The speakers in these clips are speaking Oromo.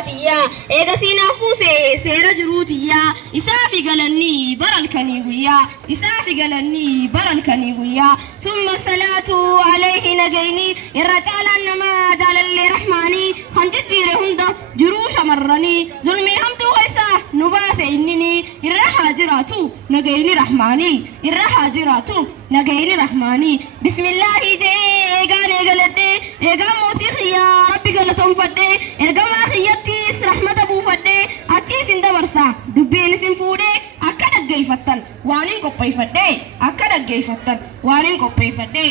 du'aatiyya eega siinaaf buuse seera jiruutiyya isaafi galannii baralkanii guyyaa isaafi galannii baralkanii guyyaa summa salaatu alayhi nagayni irra caalaan namaa jaalallee rahmaanii kan jijjiire hunda jiruu shamarranii zulmii hamtuu keessaa nu baase innini irra haa jiraatu nagayni rahmaanii irra haa jiraatu nagayni rahmaanii bismillaahi jee eegaan eegaladhee eegaan mootii xiyyaa rabbi galatoonfadhee ergamaa xiyyattiis rahmata buufadhee achiis hin dabarsa dubbiin isin fuudhee akka dhaggeeffattan waan hin qopheeffadhee akka dhaggeeffattan waan hin qopheeffadhee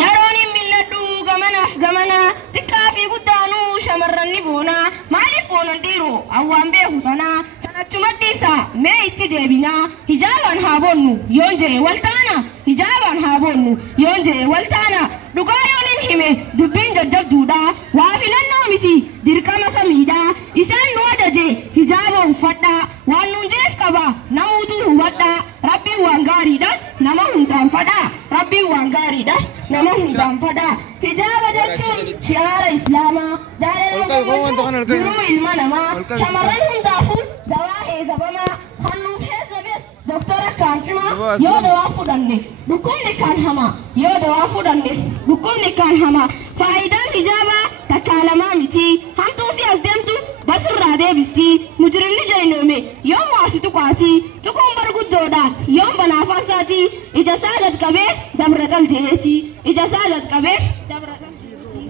yeroon hin milladhu gamanaaf gamana xiqqaa fi guddaanuu shamarran ni boonaa maaliif boonan dhiiru awwaan beeku tanaa sanachuma dhiisa mee itti deebinaa hijaabaan haa boonnu yoon jee waltaana hijaabaan haa boonnu yoon jee waltaana dhugaa yoon hin hime dubbiin jajjabduudha waa filannoo miti dirqama samiidha isaan nu ajaje hijaaba uffadha waan nuun jeef qaba namuutu hubadha rabbiin waan gaariidha nama hundaan fadha rabbiin waan gaariidha nama hundaan fadha hijaaba jechuun shi'aara islaamaa jaalala gammachuu jiruu ilma namaa shamarran hundaafuu dawaa heezabamaa hannuuf heezabes doktora kaanqimaa yoo dawaa fudhanne dhukkubni kaan hamaa yoo dawaa fudhanne dhukkubni kaan hamaa faayidaan hijaabaa takkaa lamaa miti hamtuu si as deemtu basirraa deebisti mujrimni jaynoome yoom waasi tuqaati tuquun barguddoodha yoom banaafaan saati ija isaa gad qabee dabra caljeeti ija isaa gad qabee dabra caljeeti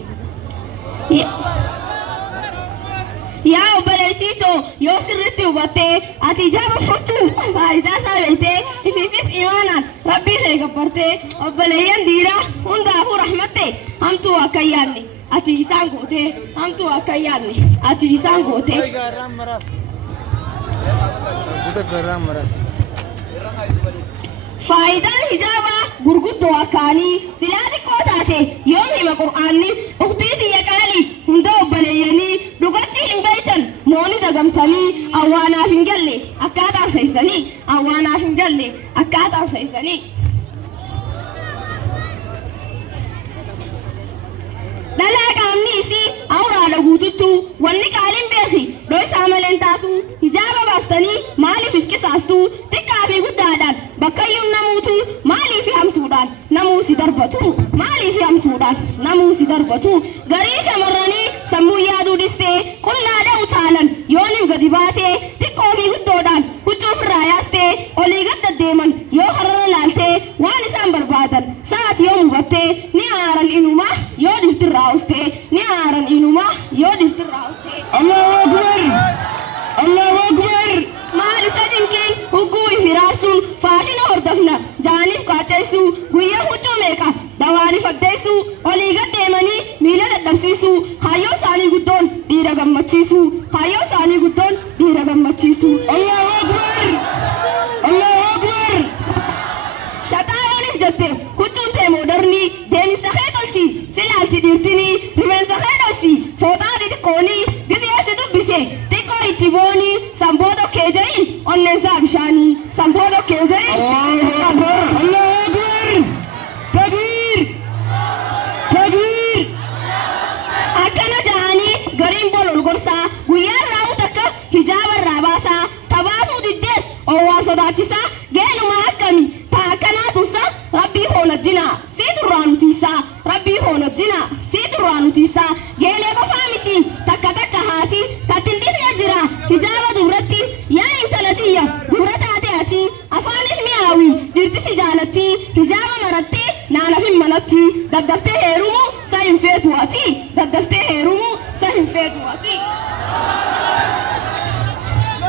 yaa obboleettiitoo yoo sirritti hubattee ati hijaaba fudhuuf faayidaa isaa beektee ifiifis imaanaan rabbii kee gabbartee obboleeyyan dhiiraa hundaafuu rahmatte hamtuu akka hin yaadne ati isaan goote hamtuu akka hin yaadne ati isaan goote faayidaan hijaabaa gurguddoo akkaanii silaa xiqqoo taate yoom hima qur'aanni ukhtii xiyya qaalii hunda obboleeyyanii dhugatti hin beeytan mooni dagamtanii awwaanaaf hin galle akkaataan feessanii awwaanaaf hin galle akkaataan feessanii dhalaa qaamni isii awraadha guututtu wanni qaaliin beeki dho'isaa maleen taatu hijaaba baastanii maaliif if qisaastu xiqqaa fi guddaadhaan bakkayyuun namuutu maaliif hamtuudhaan namuu si darbatu maaliif hamtuudhaan namuu si darbatu garii shamarranii sammuu yaaduu dhistee qullaadha utaalan yooniif gadi baatee xiqqoo fi guddoodhaan huccuuf irraa yaastee olii gad deddeeman yoo harara laaltee waan isaan barbaadan sa'aati yoo hubattee ni aaran inumaa yoo dhiftirraa ustee ni aaran inumaa yoo dhiftirraa ustee Allahu Akbar Allahu Akbar maal isa dinqiin hugguu ifiraarsuun faashina hordofna jaaniif qaaceessuu guyyaa huccuu meeqa dawaaniif addeessuu olii gad deemanii miila dadhabsiisuu kaayyoo isaanii guddoon dhiira gammachiisuu kaayyoo isaanii guddoon dhiira gammachiisuu Allahu Akbar Allahu Akbar shaxaayooniif jette huccuun tee moodarnii deemisa kee tolchi silaalti dhiirtinii rifeensa kee dhoksi fooxaa xixiqqoonii gizeessi dubbise xiqqoo itti boonii samboo dhokkee jariin onneensaa bishaanii samboo dhokkee jariin Allahu Akbar Takbir Takbir akkana ja'anii gariin bolol gorsaa guyyaa irraa takka hijaaba irraa baasaa tabaasuu diddees owwaa sodaachisaa geenumaa akkami taa akkanaa tursa rabbii hoonajjinaa sii durraa nutiisaa rabbii hoonajjinaa sii durraa nutiisaa geenee qofaa miti takka takka haati tattindisne jira hijaaba dubratti yaa intala tiyya dubra taate ati afaanis mi'aawi dhirtisi jaalatti hijaaba marattee naanaf hin malatti daddaftee heerumuu sa hin feetu ati daddaftee heerumuu sa hin feetu ati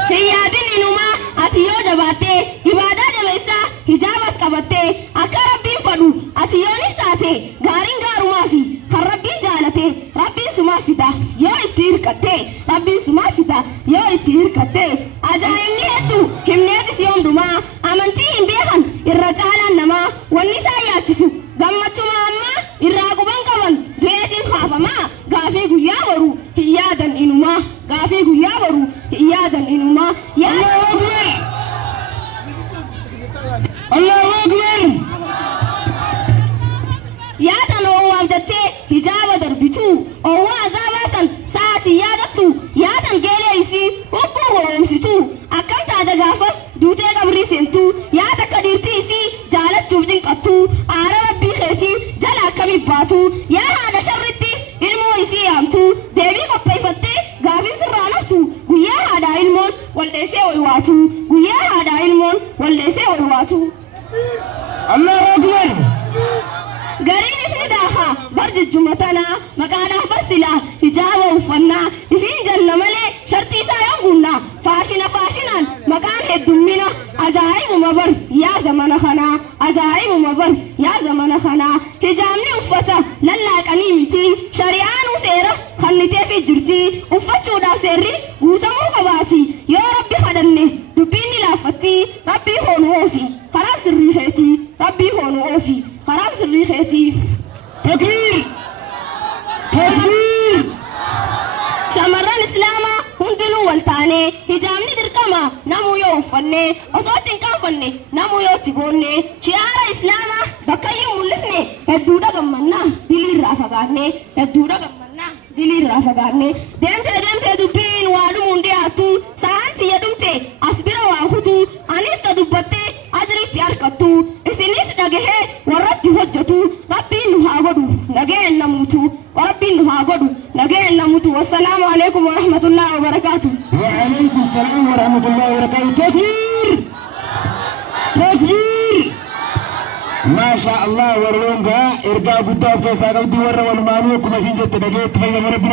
hin yaadin inumaa ati yoo jabaattee ibaadaa jabeessaa hijaabas qabattee akka rabbiin fadhu ati yoonif taate gaariin gaarumaa fi kan rabbiin jaalate rabbiin sumaaf fida yoo itti hirkatte rabbiin sumaaf fida yoo itti hirkatte ajaa'ibni hedduu himneetis yoomdumaa amantii hin beekan irra caalaan namaa wanni isaa yaachisu gammachuma ammaa irraa quban qaban du'eetiin haafamaa gaafii guyyaa boru hin yaadan inumaa gaafii guyyaa boru hin yaadan inumaa Allahu Akbar Allahu Akbar yaatan oowwaaf jettee hijaaba darbituu oowwaa azaabaa san sa'aatii yaada akkami baatu yaa haadha sharritti ilmoo isii yaamtu deebii qopheeffattee gaafii sirraa naftu guyyaa haadhaa ilmoon waldeessee waywaatu guyyaa haadhaa ilmoon waldeessee waywaatu. Allahu Akbar. Gariin isni daaha barjujjuma tanaa maqaadhaaf barsilaa hijaaba uffannaa ifiin janna malee shartii isaa yoo guunnaa faashinaan maqaan heddummina ajaa'ibuma bar yaa zamana kanaa ajaa'ibuma bar yaa zamana kanaa hijaabni uffata lallaaqanii miti shari'aanuu seera kanniteefi jirti uffachuudhaaf seerri guutamuu qabaati yoo rabbi kadhanne dubbiin ni laaffatti rabbii hoonu oofi karaa sirrii keetii rabbii hoonu oofi karaa sirrii keetii. Takbir. Takbir. Shamarran islaamaa hundinuu wal taane hijaabni dirqama namuu yoo uffanne osoo ittiin qaanfanne namuu yoo itti goonne shi'aara islaamaa bakka iyyuu mul'isne hedduudha gammannaa diliirraa fagaanne hedduudha gammannaa diliirraa fagaanne deemtee dubbiin waa dhumuun dhiyaattu sa'aanti jedhumte as bira waan kutu anis ta dubbattee ajriitti harkattu isinis dhagahee warratti hojjetu rabbiin nu haa godhu nageen namuutu rabbiin nu haa godhu nageen namuutu. Wassalaamu alaikum wa rahmatullahi wa barakatuh. Wa alaikum salam wa rahmatullahi wa barakatuh. Takbir. Takbir. Masha Allah warroonga ergaa guddaa of keessaa qabdi warra walumaanuu akkuma isin jette dhageetti fayyadamu rabbi